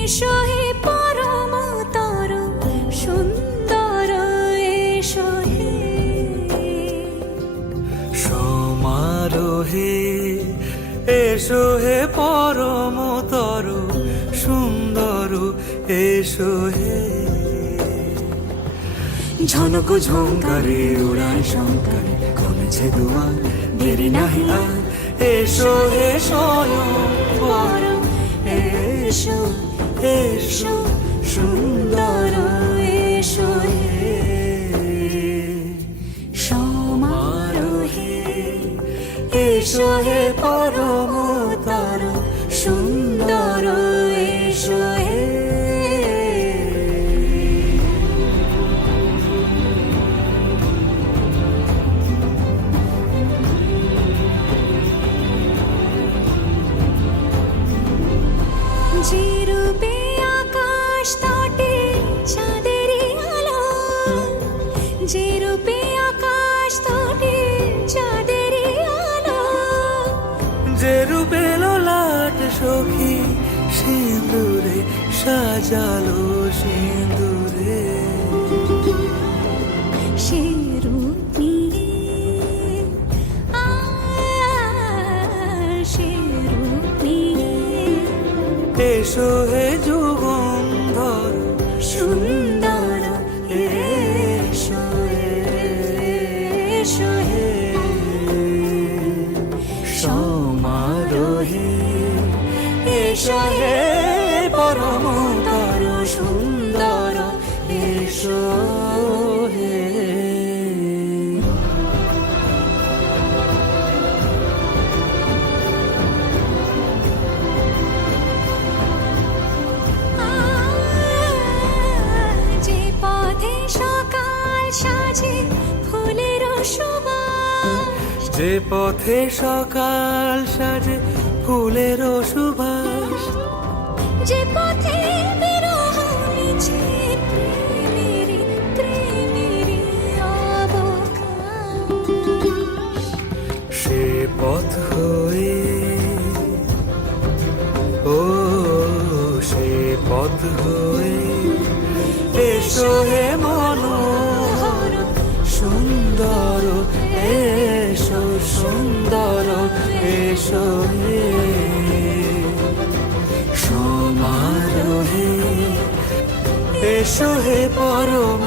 এসো হে পরমতর সুন্দর এসো হে সমারোহে এসো হে পরমতর সুন্দর এসো হে ঝনক ঝঙ্কারে উড়ায় শঙ্কারে কমেছে দুয়ার দেরি নাহি আর এসো হে স্বয়ং পর এসো এসো সুন্দর এসো হে সমারোহে এসো হে পরমতর সুন্দর এসো হে যে রূপে আকাশ তটে চাঁদেরই আলো যে রূপে আকাশ তটে চাঁদেরই আলো যে রূপে ললাট সখী সিঁদুরে সাজালো সিঁদুরে সে রূপ নিয়ে সে রূপ নিয়ে এসো হে যুগন্ধর সুন্দর এসো এসো হে সমারোহে এসো হে পরমতর সুন্দর এসো হে যে পথে সকাল সাজে ফুলের সুবাস যে পথে সকাল সাজে ফুলের সুবাস যে পথে বিরহ মিছে প্রেমেরই অবকাশ সে পথ হয়ে ও সে পথ হয়ে এসো হে মনোহর সুন্দর এসো সুন্দর এসো হে সমারোহে এসো হে পরম